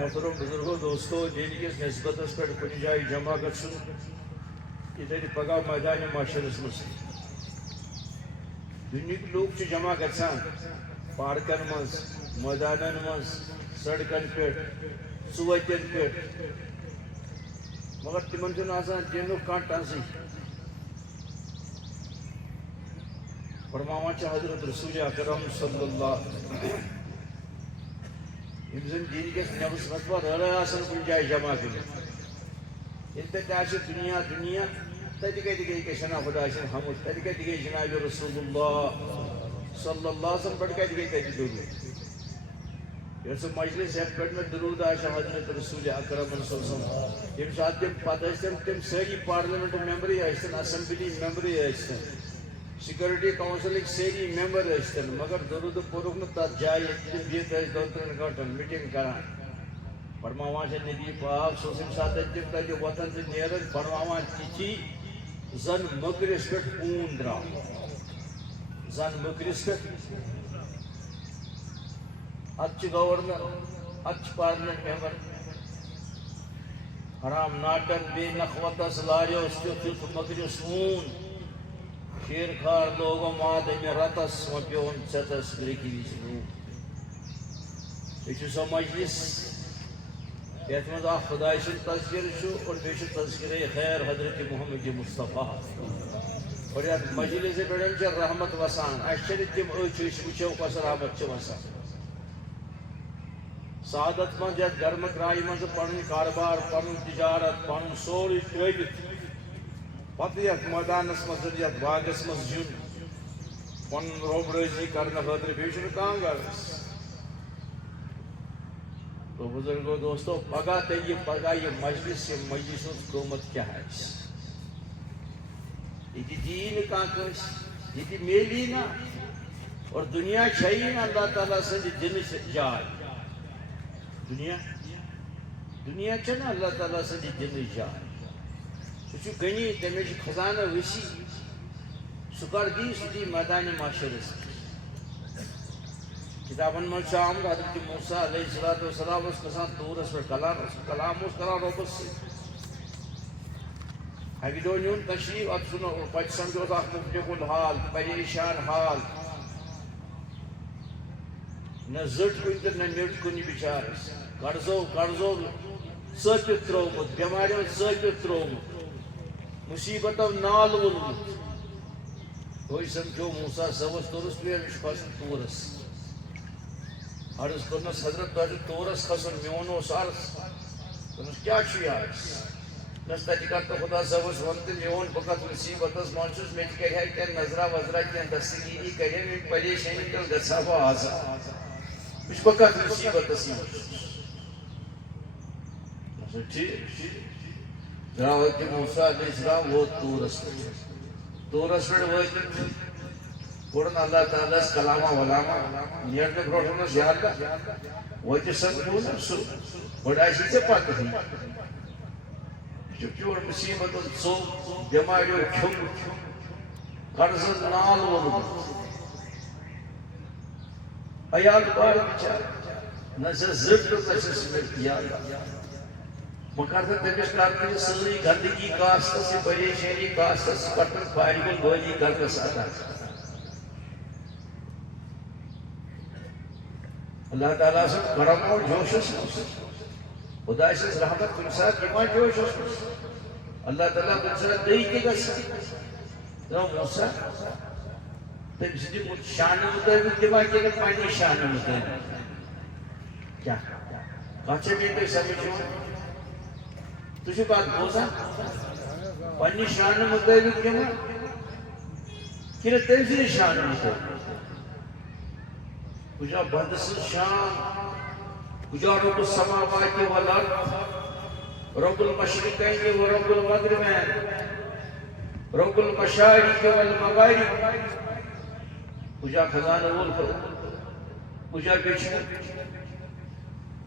محترم بزرگوں دوستو دین کس نسبت پہ کن جائیں جمع گھن یہ پگہ میدان معاشرس مز دنک لوگ جمع گھان پارکن مز میدانن مز سڑکن پہ ژوتن پہ مگر تمن دین کھانا ٹنسے فرماوان حضرت رسول اکرم صلی اللہ زن دین کس نبس مطبع رڑ کن جائیں جمع کر دنیا دنیا تتہ کتہ گئی شنا خدا سن حمد تتہ کتہ گئی جناب رسول اللہ صلی اللہ علیہ وسلم پہ کتہ گئی تتہ درود یل سہ مجلس یت پہ میں درود حضرت رسول اکرم صلی اللہ علیہ وسلم یم سات تم پتہ تم ساری پارلیمنٹ ممبری اسمبلی ممبری سیکورٹی کونسلک ساری ممبر مگر درود پورک نا تر جائیں تم بہت دون ترین گھنٹن میٹنگ کران فرماوان نبی پاک سم سات تم تتہ وتن تو نیرن فرماوان تھی زن مکرس پہ اون درا زن مکرس پہ ات گورنر ات پارلیمنٹ ممبر حرام ناٹن بے نخوتس لاریوس تیت مکرس اون شیر خار لوگوں ماد رتس و پیون ٹھس گرکی وز یہ سو مجلس یت مز خدا سن تذکر اور بیس تذکر خیر حضرت محمد مصطفیٰ اور یت مجلس پہ رحمت وسان اچھے تم وچو کس رحمت وسان سعادت من یت گرم کرائی من پن کاروبار پن تجارت پن سوری تربت پتہ یت میدانس مز یت باغس مز یون پن روب رضی کرنے خاطر بیس غرض تو بزرگو دوستو پگہ پگہ یہ مجلس قیمت کیا ہے یہ دین کس یہ میلی نا اور دنیا چھ اللہ تعالیٰ سند دن جائے دنیا نا اللہ تعالیٰ سند دن جائے سہ غنی تمس خزانہ وسیع سہ کر دی سہ دی میدان معاشرس کتابن من آمد حضرت موسیٰ علیہ السلام کھسان طورس پہ کلام کران ربس اکہ دہ نیون تشریف ات پتہ سمجھوس اخ مبتکل حال پریشان حال نہ زٹ کن تو نہ نیٹ کن بچارس قرضو ثابت ترومت بیماریوں ثابت ترومت مصیبتوں نال وولمت وہی سمجھو موسیٰ صبس تورس پہ کھسن تورس عرض کرنس حضرت تہ تورس کھسن میون عرض دس کیا دس تتہ کر تو خدا صبس ون تو میون بہ کت مصیبتس من چھس مے کرے کیا نظرہ وظرہ کی دستگیری کرے میری پریشانی تل گھا بہ آزاد بہ کت مصیبتس ٹھیک درا کہ موسیٰ علیہ السلام ووت تورس پہ وت پورن اللہ تعالیٰ کلامہ ولامہ نیرنے برونٹھ یا اللہ وتہ سمجھو نا سہ بڑا ژے پتہ چور مصیبت ژو بیماریو کھیوم قرضن نال وولمت عیال بار بچار نہ زٹ نہ سمت یا بہ کر تمس کر ساری گندگی کاستس پریشانی کاستس پتہ فارغ بٲدی گرکس ادا اللہ تعالیٰ سن کرم اور جوشس خدا سن رحمت کن سات جوشس اللہ تعالیٰ کن سات دئی تہ گھو موسیٰ تم سند شان مطابق دما کہ پنہ شان مطابق کیا کت مے تھی سمجھو تھی بات بوزان پنہ شان مطابق دما کہ تم سند شان مطابق کجا بند سن شان کجا رب السماوات والارض رب المشرقین و رب المغربین رب المشارق والمغارب کجا خزانہ وول کجا بیچو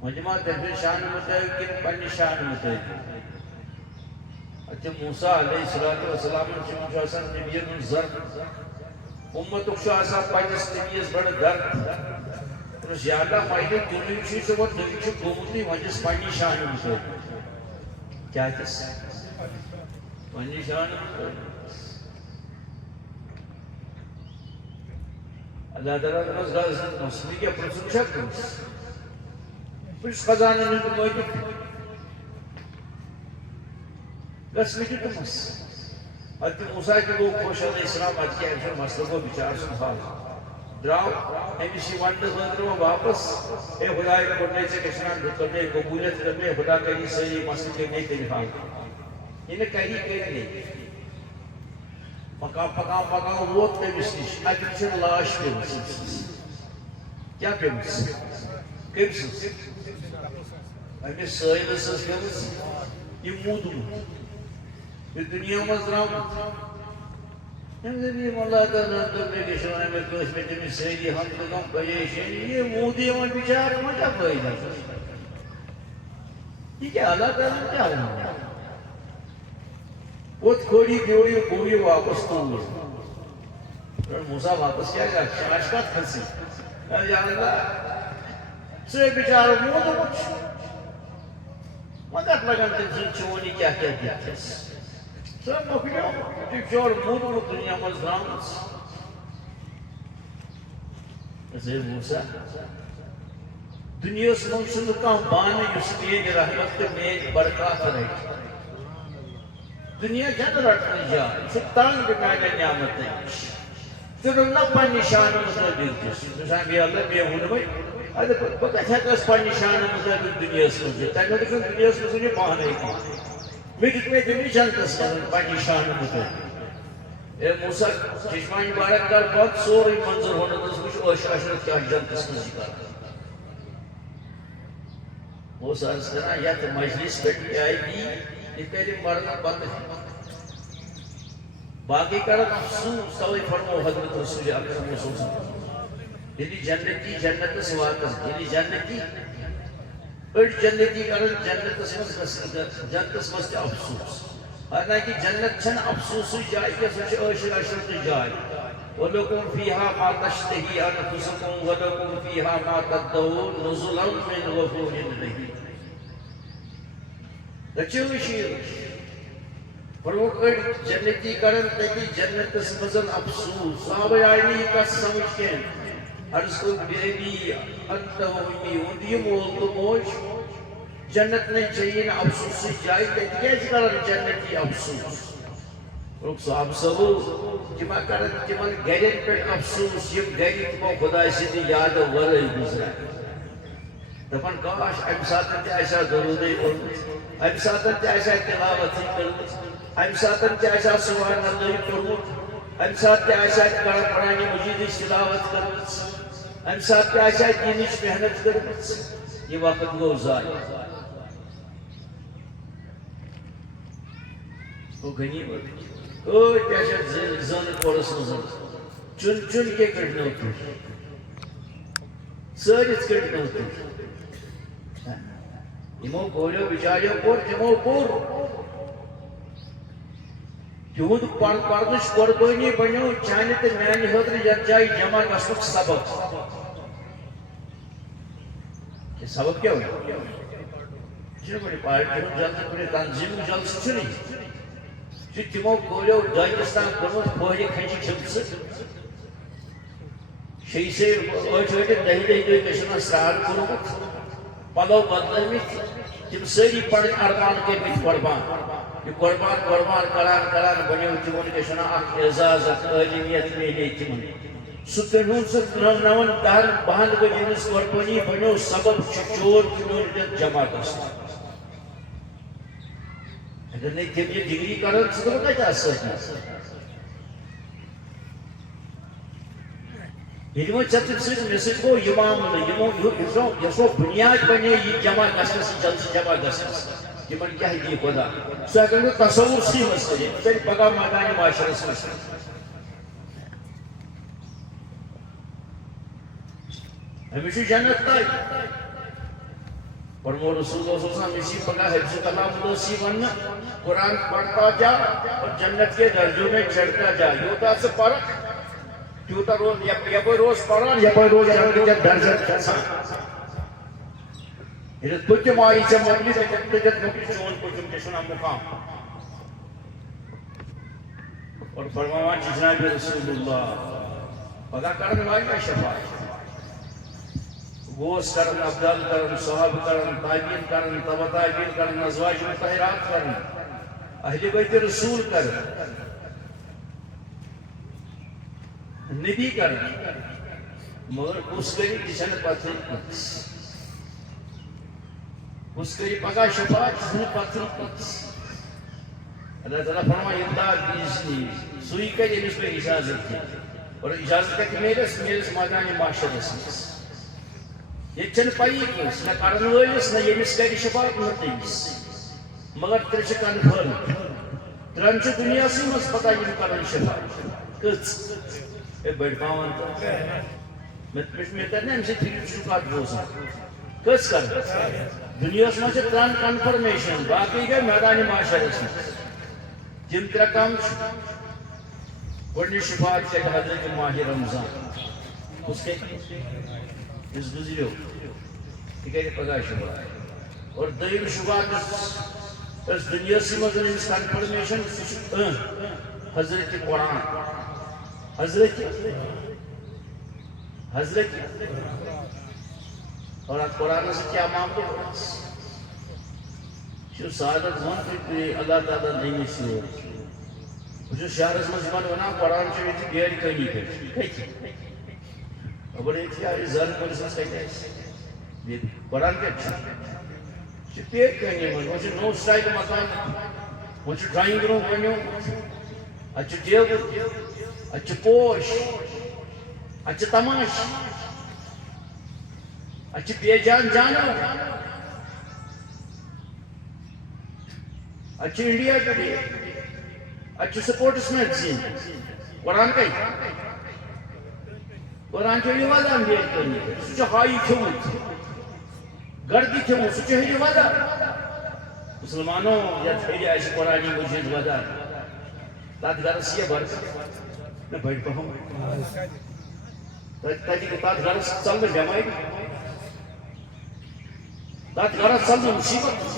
مجمع تفر شان مطابق کن پنہ شان مطابق اچھا موسیٰ علیہ السلام چھ نبیین ضرب امتک پنس نبیس بڑ درد یا اللہ مائلے تُنی چھُ ژٕ وَن تُہۍ چھُ گوٚمُتٕے وۄنۍ چھُس پنٛنہِ شانہِ مُطٲبِق کیٛاہ چھِس پنٛنہِ شانہِ مُطٲبِق اللہ تعالیٰ دَپَس غرض مسلہٕ کیٛاہ پرٛژھُن چھا کٲنٛسہِ بہٕ چھُس خزانن ہُنٛد مٲلِک گژھ مےٚ دِتمَس حضرت موسیٰ تہِ گوٚو خۄش علیہ السلام اَدٕ کیٛاہ أمۍ سُنٛد مسلہٕ گوٚو بِچارٕ سُنٛد حال درٛاو أمِس یہِ وننہٕ خٲطرٕ وۄنۍ واپس اے خۄداے کوٚرنَے ژےٚ گژھان کٔرنَے قبوٗلیت کٔرنَے خۄدا کری سٲری مسلہٕ کٔرنَے تیٚلہِ حل یہِ نہٕ کری کٔرنَے پکان پکان پکان ووت تٔمِس نِش اَتہِ چھِ لاش پیٚمٕژ کیٛاہ پیٚمٕژ کٔمۍ سٕنٛز أمِس سٲحِلَس ٲس پیٚمٕژ یہِ موٗدمُت یہِ دُنیا منٛز درٛامُت اللہ تعالیٰ دوٚپ مےٚ گژھِ وَنان مےٚ کٲنٛسہِ مےٚ تٔمِس سٲری ہَفتہٕ غم پریشٲنی یہِ موٗدٕے وۄنۍ بِچارٕ وۄنۍ کیٛاہ فٲیدٕ یہِ کیٛاہ اللہ تعالیٰ کیٛاہ وَنان ووت کھوڑی بیوٚڑ گوٚو یہِ واپس توٗرۍ موسیٰ واپس کیٛاہ کَرٕ شاش کَتھ کھَسٕے یا اللہ ژٕ بِچارٕ موٗدمُت چھُ وۄنۍ کَتھ لگان تٔمۍ سُنٛد چون یہِ کیٛاہ کیٛاہ دِتھَس ژٕ مۄکلیو تُہۍ چھُ موٗدمُت دُنیا منٛز درٛامٕژ موسیٰ دُنیاہَس منٛز چھُنہٕ کانٛہہ بانہٕ یُس میٛٲنۍ رحمت تہٕ میٛٲنۍ برکات رَٹہِ دُنیا چھَنہٕ رٹنٕچ جاے یہِ چھُ تنٛگ میٛانٮ۪ن نعمتن نِش ژٕ روٚٹ نہ پنٛنہِ شانہٕ مُطٲبِق دِس دَپان بیٚیہِ اللہ مےٚ ووٚنمَے اَدٕ بہٕ کَتہِ ہٮ۪کَس پنٛنہِ شانہٕ مُطٲبِق دُنیاہَس منٛز دِتھ تَمہِ دۄہ چھُنہٕ دُنیاہَس منٛز یہِ پانَے کانٛہہ مےٚ دیُت مےٚ تٔمِس جنتَس منٛز پنٛنہِ شانہٕ مُطٲبِق اے موسیٰ چشمہ مُبارک کر بنٛد سورُے منظر ووٚنُس وٕچھ عٲش عشرت کیٛاہ جنتَس منٛز یہِ کران اوس عرض کران یَتھ مجلِس پٮ۪ٹھ یہِ آیہِ یی یہِ کَرِ مرنہٕ پتہٕ باقٕے کرن افسوٗس تَوَے فرمو حضرت رسول اکرم صلی اللہ علیہ وسلم ییٚلہِ جنتی جنتَس واتن ییٚلہِ جنتی أڑۍ جنتی کرن جنتَس منٛز جنتَس منٛز تہِ افسوٗس حالانکہِ جنت چھَنہٕ افسوٗسٕچ جاے کینٛہہ سۄ چھِ عٲش عشرتٕچ جاے وَلَكُمْ فِيهَا مَا تَشْتَهِي أَنفُسُكُمْ وَلَكُمْ فِيهَا مَا تَدَّعُونَ نُزُلًا مِنْ غَفُورٍ رَحِيمٍ دٔچھِو شیٖر فرموکھ أڑۍ جنتی کرن تٔتی جنتَس منٛز افسوٗس صحابَے آیہِ نہٕ یہِ کَتھ سمجھ کینٛہہ عرض کوٚر بیبی انت و امی ووٚن یہِ مول تہٕ موج جنت نے چاہیے نہ افسوٗسٕچ جاے تَتہِ کیٛازِ کرن جنتی افسوٗس دوٚپُکھ صاحب صٲبو تِما کرن تِمن گرٮ۪ن پٮ۪ٹھ افسوٗس یِم گرِ تِمو خۄداے سٕنٛدِ یادٕ ورٲے گُزرے دَپان کاش اَمہِ ساتہٕ تہِ آسہِ ہا درودٕے پوٚرمُت اَمہِ ساتہٕ تہِ آسہِ ہا تِلاوتٕے کٔرمٕژ اَمہِ ساتہٕ تہِ آسہِ ہا سُبحان اللہِ پوٚرمُت اَمہِ ساتہٕ تہِ آسہِ ہا قرآنِ مجیٖدٕچ تِلاوت کٔرمٕژ اَمہِ ساتہٕ تہِ آسہِ ہا دیٖنٕچ محنت کٔرمٕژ یہِ وقت گوٚو ضایع گوٚو غنیٖمت أڑۍ آسن زٲنہٕ کورس منٛز چُن چُن کے کٔڑنو تُہۍ ژٲرِتھ کٔڑنو تُہۍ یِمو کوریو بِچاریو کوٚر تِمو کوٚر تِہُنٛد پرنٕچ قۄربٲنی بنیو چانہِ تہٕ میانہِ خٲطرٕ یتھ جایہِ جمع گژھنُک سبق سبق کیٛاہ چھُنہ کُنہِ پارٹی ہُنٛد جلسہٕ کُنہِ تنظیٖمُک جلسہٕ چھُنہٕ یہِ چھُ تِمو کوریو دٲدِستان کوٚرمُت پوہرِ کھنجہِ کھٔژمٕژ شیٚیہِ سیرِ ٲٹھِ ٲٹھِ دہہِ دہہِ دۄہہِ گژھن سرٛان کوٚرمُت پلو بدلٲومٕتۍ تِم سٲری پنٕنۍ ارمان کٔرمٕتۍ قۄربان یہِ قۄربان قۄربان کران کران بنیو تِمن گژھن اکھ اعزاز اکھ عٲلمیت میلے تِمن سُہ تٔمۍ سُہ 9 10 12 ؤرۍ ہٕنٛز قۄربٲنی بنیو سبب چور تِمن جمع گژھُن اگر نہٕ تِم یہِ ڈگری کرن ژٕ دَپکھ کتہِ آسہٕ سۭتۍ ییٚلہِ وۄنۍ ژےٚ تٔمۍ سۭتۍ مےٚ سۭتۍ گوٚو یہِ معاملہٕ یۄس بُنیاد بنے یہِ جمع گژھنس جلسہٕ جمع گژھنس تِمن کیٛاہ دی خۄدا سُہ ہٮ۪کن نہٕ تصوُرسٕے منٛز کٔرِتھ تیٚلہِ پگاہ مٲدانہِ معاشرس منٛز أمِس چھُ جنت تَتہِ فرمو رسول اللہ صلی اللہ علیہ وسلم اسی پگاہ حفظ کلام سی وننا قرآن پڑھتا جا اور جنت کے درجوں میں چڑھتا جا یہ ہوتا سے فرق تیوتہ روز یپٲرۍ روز پران یپٲرۍ روز جنتٕچ درجہٕ کھسان ییٚلہِ پٔتِم آیہِ ژےٚ مۄکلہِ تتٮ۪تھ مۄکلہِ چون پٔتِم تہِ چھُنہ مُقام اور فرماوان چھِ جناب رسول اللہ پگاہ کرن واریاہ شفاعت غوث کرن افضل کرن صحابہ کرن تابعین کرن تبع تابعین کرن ازواج مطہرات کرن اہل بیت رسول کرن نبی کرن مگر کس کری تہِ چھنہٕ پتہٕ کس کری پگاہ شفاعت چھنہٕ پتہٕ اللہ تعالیٰ فرمائے امداد بیزنی سوئی کر یمس پہ اجازت دی اور اجازت ہے کہ میرس میدان معاشرس مز یہ چھن پائی کس نہ کرن وٲلِس نہ یمس کر شفاعت نہ تٔمِس مگر ترٛےٚ چھِ کنفرم ترٛٮ۪ن چھُ دُنیاہسٕے منٛز پتہ یِم کرن شفاعت کٔژ اے بٔڑۍ پاون مےٚ کر نا امہِ سۭتۍ فکر چھُ کتھ بوزان کٔژ کرن دُنیاہس منٛز چھِ ترٛٮ۪ن کنفرمیشن باقٕے گٔے میدان معاشرس منٛز تم ترٛےٚ کم چھِ گۄڈنِچ شفاعت کرِ حضرت ماہ رمضان کُس کرِ یُس گُزریو یہِ کرِ پگاہ شفاعت اور دوٚیِم شفاعت یۄس دُنیاہسٕے منٛز أمِس کنفرمیشن سُہ چھُ حضرت قرآن حضرت اور اتھ قرآنس کیٛاہ معاملہٕ چھُ سعادت ووٚن تہِ اللہ تعالیٰ دِنس یور بہٕ چھُس شہرس منٛز یِمن ونان قرآن چھُ ییٚتہِ بیرِ کٔنی کتہِ خبر ییٚتہِ آیہِ زن پٔرسنس کتہِ آسہِ ییٚتہِ قرآن کتہِ چھُ چھُ بیرِ کٔنی منٛز وۄنۍ چھُ نوٚو سٹایل مکان وۄنۍ چھُ ڈرایِنگ روٗم بنیومُت اتہِ چھُ ٹیبل اتہِ چھُ پوش اتہِ چھُ تماش اتہِ چھُ بے جان جانور اتھ انڈیا ٹوڈے اتھ سپورٹس میگزین قرآن کئی قرآن یہ ودان سہ ہائی کھوت گردی کھوت سہ ودان مسلمانوں یتھ ہری آس قرآن مجید ودان تر گرس یہ برکت نہ بڑ پہم تر گرس چل بیماری تر گرس چل مصیبت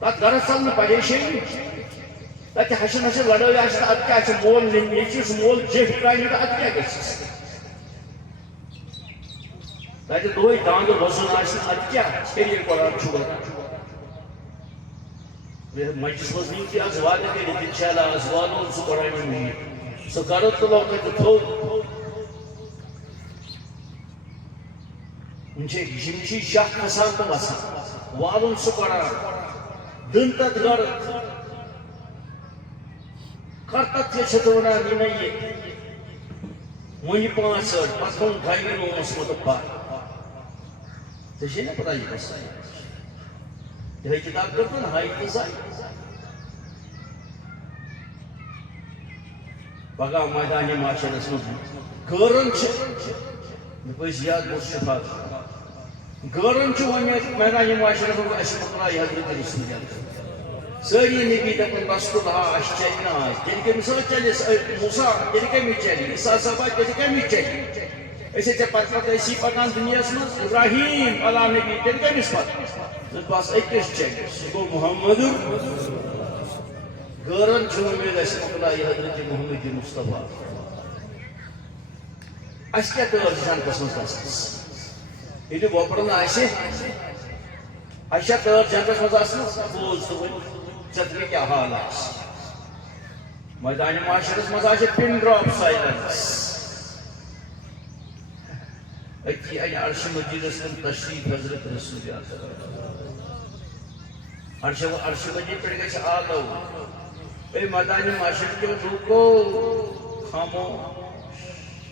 تک گرس چل پریشانی تک ہشن ہشن لڑائی آس ات کیا مول نیچس مول جیٹ ترائے تو ات کیا گھس تک دہے داند وزن آس ات کیا تیل قرآن مجلس مز نیو تھی آز وعدہ کر انشاءاللہ آز والو سہ قرآن مجید سہ کرو تلو تھو شاہ کھسان تو وسان والن سہ قرآن دن تت گر کر تت ونان یہ ون پانچ پتہ ڈرائنگ رومس مت پار ژے نا پتہ یہ کس یہ کتاب کر ہائی ڈیزائن پگہ میدان معاشرس مز گرن پز یاد بہت شفاعت گرن میدان معاشرس مز اس مکلائی حضرت رسول ساری نبی دپن رسول اللہ اس چلے نا تیل کمس چلے موسیٰ تیل کمی چلے عیسیٰ صاحبہ تیل کمی چلے ایسے پتہ اسی پکان دنیاس مز ابراہیم علیٰ نبی تیل کمس پتہ بس اکس چلے سہ گو محمد گرن امید اس مکلائی حضرت محمد مصطفیٰ اس کیا تر جنتس مز گھنس یہ وپرن اچھا تر جنتس مز بوز تو ژے کیا حال آس میدان معاشرس مز پن ڈراپ سائلنس اتی این عرش مجیدس کن تشریف حضرت رسول عرش مجید پہ گھس آلو اے میدان معاشر کے لوگو خاموش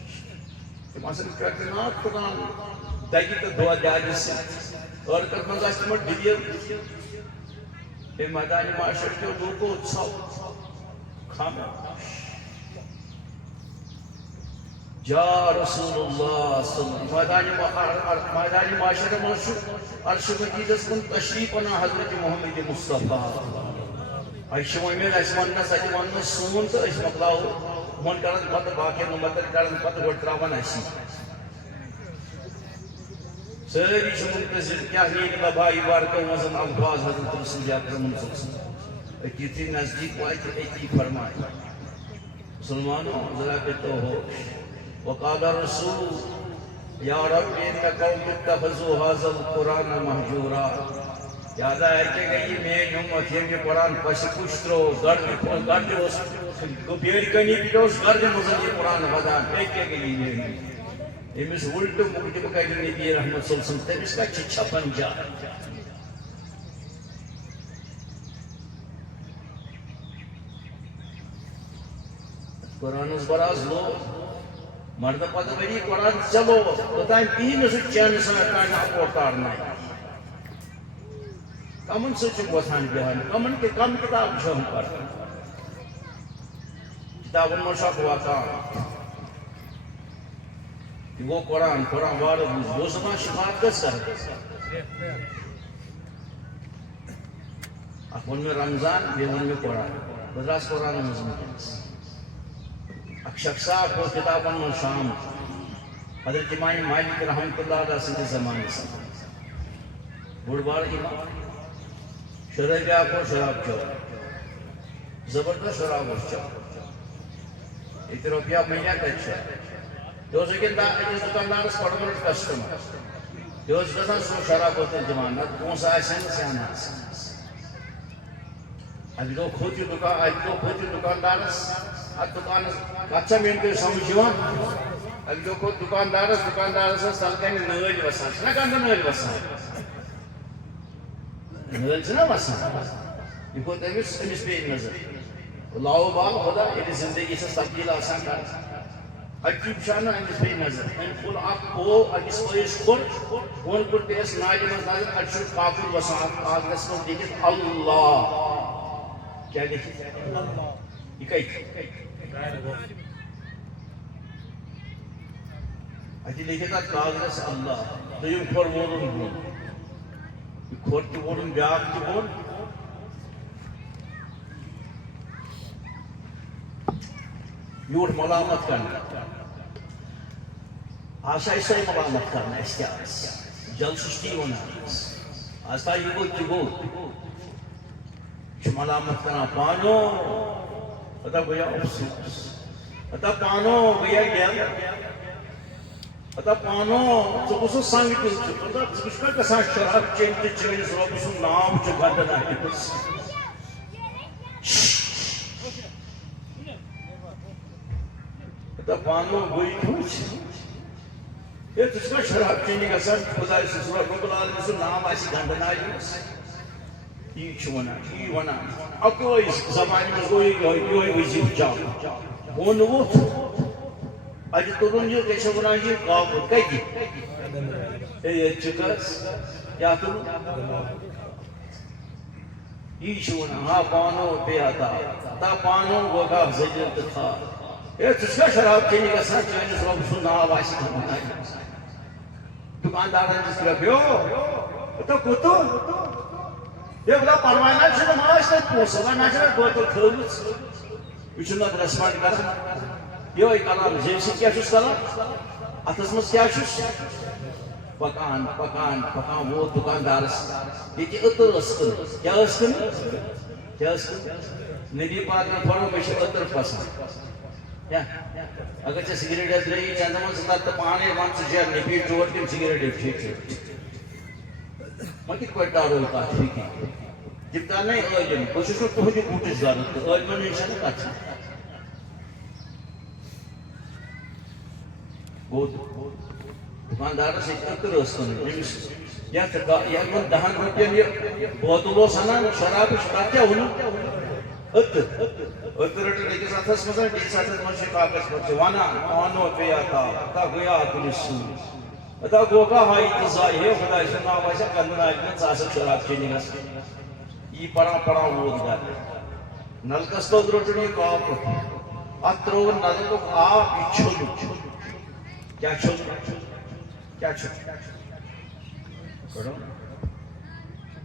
تم آسن کرنات قرآن دگی تو دعا دیاجی سے اور کرمز آس تمہیں ڈیل اے میدان معاشر کے لوگو اتساو خاموش یا رسول اللہ صلی اللہ علیہ وسلم میدان معاشر منشور عرش مجیدس کن تشریف انا حضرت محمد مصطفیٰ ایشہ امید اس ونس اتہ ون سون تو اس مکلاو تمہن کرن پتہ باقی نمبر کرن پتہ گوڑ تراون اسی ساری منتظر کیا نیل بابائی بارکہ وزن الفاظ حضرت رسول اکرم صلی اللہ علیہ وسلم اکیتی نزدیک وائٹ ایتی فرمائی مسلمانوں ذرا کہتے ہو وقال رسول یا رب ان قوم اتخذوا هذا القرآن مہجورا یاد ہے کہ یہ میں امت یہ قرآن پس پشترو گرد اس بیڑ کنی پیٹوس گرد مزل یہ قرآن بدان پیکے گئی یہ امس الٹ مقدم کا نبی رحمت صلی اللہ علیہ وسلم تمس کا چھپن جا قرآن اس براز لو مرد پتہ بری قرآن چلو توتان تین سو چین سا کانا اپورتارنا کمن سے چک وسان بہان کمن کے کم کتاب چھوم پر کتاب مشاق واقع کہ وہ قرآن وارد وہ زمان شفاعت کس کر اکون میں رمضان بیون میں قرآن بدراس قرآن مزمین اک شخصا کو کتابن من شام حضرت امام مالک رحمت اللہ علیہ سنت زمانے سے بڑھ بار امام شرح گیا کو شراب چو زبردست شراب اس چو ایک روپیہ مہینہ کچھ جو سکن دکاندار اس پرمنٹ کسٹمر جو اس قسم سو شراب ہوتے زمانہ کون سا ایسے سے آنا ابھی تو خود ہی دکاندار دکان اچھا میں انتو سمجھوان ابھی جو خود دکاندار سے سلکانی نویل وسان چنا کاندر نویل وسان نویل چنا وسان یہ خود امس پہ نظر لاؤ بال خدا یہ زندگی سے تبدیل آسان کر عجیب شانہ امس پہ نظر ان فل آپ کو اکس پویس کھر ان کھر تیس ناجی مز نظر اچھو کافر وسان آگ نسل دیکھت اللہ کیا دیکھت اللہ یہ کئی اچھی لکھے تھا کاغذ اللہ تو یہ کھور بولن بول یہ کھور کی بولن بیاق کی بول یوٹ ملامت کرنا آسا ایسا ہی ملامت کرنا اس کے آس جلسستی ہونا آسا یہ گو کی گو ملامت کرنا پانو پتہ گویا افسوس پتہ پانو گویا گیا پتہ پانو تو کسو سانگ کس پتہ کس کا کسا شراب چینتے چینس رو کسو نام چو گھر نہ ہے کس پتہ پانو گوئی کچھ یہ تس کا شراب چینی کا سر خدای سسرہ رب العالمین کسو نام ایسی گھر نہ ہے کس یہ چھونا یہ ونا اب کوئی زمانے میں کوئی وزیر چاہو وہ نوت اج ترون جو کیسے بنا جی کافر کئی یہ چکس کیا تو یہ چھونا ہاں پانو پہ آتا تا پانو گوگا زجرت تھا یہ تس کا شراب چینی کا ساتھ چینی سراب سننا آواسی کرنا دکانداران جس کا بیو تو کتو یہ بلا پروائنہ چھو ماش تک پوسلا نہ چھو گوتل کھلوس یہ چھو نہ ریسپانڈ کرنا یہ ایک کلام جیسی کیا چھوس کلام اتس مس کیا چھوس پکان پکان پکان وہ دکاندار یہ کہ اتر اسکن کیا اسکن کیا اسکن نبی پاک نے فرمایا مجھے اتر پسند یا اگر چھ سگریٹ ہے درئی چند من ستا پانے من سے نبی جوڑ کے سگریٹ ٹھیک مگر کوئی ڈارو کا ٹھیک ہے جب کا نہیں علم کوشش کو تو کوٹس زارت علم نہیں شان کا اچھا وہ دکاندار سے اتر رستن یا تھا یا من 10 روپے یہ بوتلوں سنا شراب کیا ہونا اتر کے ساتھ مسئلہ کے ساتھ مجھے کاغذ پر جوانا آنو پہ آتا تا گیا کلسو اتا گوگا ہائی تزائی ہے خدا سنا ویسا کندنا ایک ساسک شراب چینی گا یہ پڑا وہ دیا نلکستو دروٹنی کاپ اترو نلکو آپ چھوڑو کیا چھوڑو کیا چھوڑو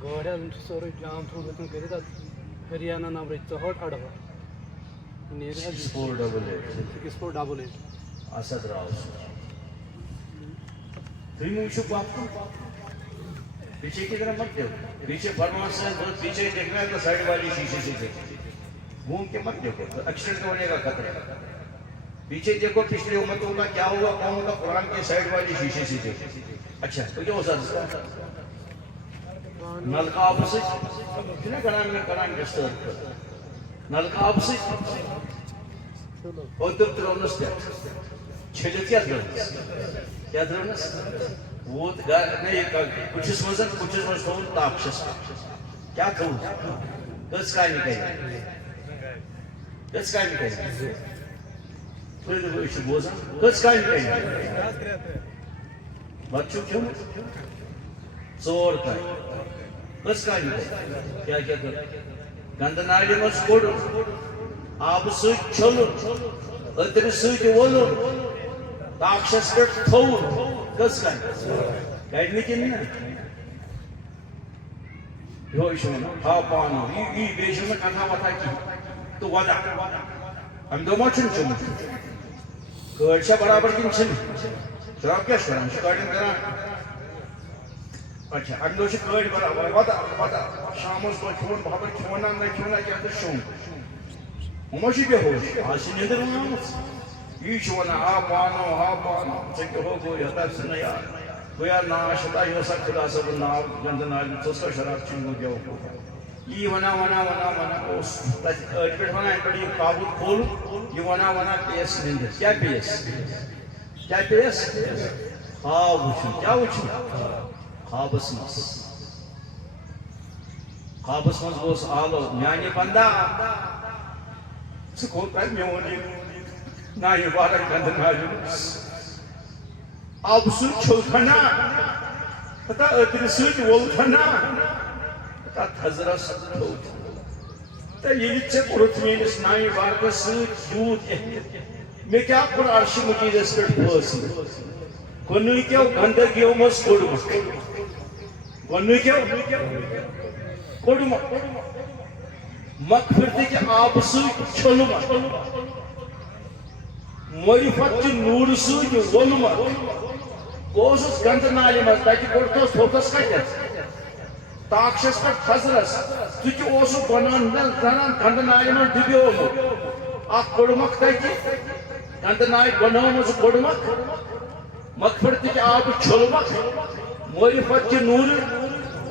گوڑا سورے جام تھوڑا تم کرے تا ہریانہ نام رہتا ہٹ اڑا 648 Asad Rao. تم وچھو باپ پیچھے کی طرف مت دیکھو. پیچھے فرمان سے پیچھے دیکھنا ہے تو سائڈ والی شیشے سے دیکھو. گھوم کے مت دیکھو, ایکسیڈنٹ ہونے کا خطرہ ہے. پیچھے دیکھو پچھلی امتوں کا کیا ہوا کون ہوگا, قرآن کے سائڈ والی شیشے سے دیکھو. اچھا تو کیا ہو سکتا ہے نلکا آپ سے کتنے کران ڈسٹرب کر نلکا آپ سے اور تر ترونس کیا چھلت کیا ترونس کیا ترونس وہ نہیں کچھس مزن تھون تاپشس کیا تھون کس کامی کہیں کس کامی کہیں تھوڑی دو ایشو بوزن کس کامی کہیں بچوں کیوں ژور کائی کس کامی کہیں کیا کیا کر گند نالی مز کوڑ آب سوچ چھلن اتر سوچ ولن تاکشس پر تھون کس کامی کہیں کن نا یہ ایشو نا ہا پانو یہ بیشو میں کھا وطا کی تو ودا ہم دو مچن چن کڑشا برابر کن چن شراب کیا شرام شکارن کران اچھا ہم دو کڑ برابر ودا شامس کو چھون بابر چھونا نہیں چھونا کیا تو شون ہمشی بے ہوش آسی نیندر ہونامس یہ چھونا ہا پانو چکے ہو گو یتا سن یار گویا ناش ہوتا یہ سب خدا سب ناو گند نالی تو شراب چنگو گیا ہو یہ ونا اس اڑ پہ ونا ان پڑی کابوت کھول یہ ونا پیس نیندر کیا پیس خواب وچھن کیا وچھن خوابس مز گوس آلو میانی بندہ سکو تر میونی نائی وارا گند نالی آب سوچ چھو تھنا پتا اتر سوچ وول تھنا پتا تھزرس چھو تھنا تا یہ چھے پورت مینس نائی وارا سوچ یوت میں کیا پر عرش مجید اس پر پھوسی کنوی کیوں گندگیوں مز کوڑمک کنوی کیوں کوڑمک مغفرتی کے آب سوچ چھلمک معرفت کی نور سوچ ولمک گوس گند نالی مز تاکہ گوڑتوس فوکس کتس تاکشس پر تھزرس تجھ اوسو بنان گند نالی مز ڈبیو اخ کوڑمک تاکہ گند نالی بناو مز کوڑمک مغفرت کے آب چھلمک معرفت کی نور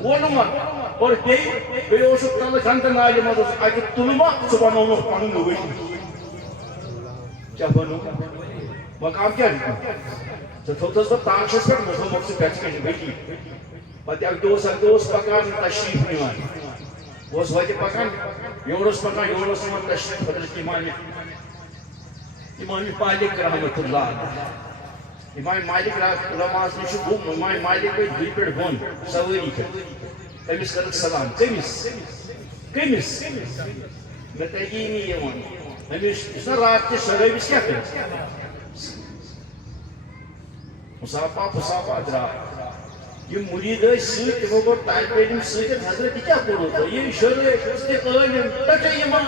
ولمک اور بیٚیہِ اوسُکھ تلہٕ گند نالہِ منٛز اوس اَکہِ تُلمک ژٕ بنوونُکھ پنُن ؤری کیٛاہ بنوو مقام کیٛاہ ژٕ تھوٚوتھس بہٕ تاشس پٮ۪ٹھ مےٚ تھوٚومکھ ژٕ بچہِ کٔنۍ ؤری پتہٕ اکہِ دۄہ اوس پکان تشریٖف نِوان اوس وتہِ پکان یور اوس پکان یور اوس نِوان تشریٖف حضرت امام مالک رحمۃ اللہ امام مالک علماءس نش امام مالک گئی دُرِ پٮ۪ٹھ بۄن سوٲری پٮ۪ٹھ تٔمِس کٔرٕکھ سلام کٔمِس مےٚ تگی نہٕ یہِ وَنُن أمِس یُس نا رات تہِ شرٲبِس کیٛاہ کٔرِتھ مُصافہ درٛاو یِم مُریٖد ٲسۍ سۭتۍ تِمو کوٚر طالبہِ علم سۭتۍ حضرت یہِ کیٛاہ کوٚروٕ تۄہہِ یہِ شرٲبۍ تہِ عٲلِم تۄہہِ یِوان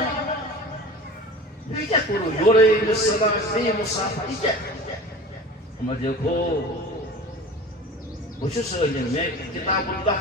یہِ کیٛاہ کوٚروٕ یورے أمِس سلام بیٚیہِ مُصافہ یہِ کیٛاہ دیکھو بہٕ چھُس عٲلِم مےٚ کِتاب اللہ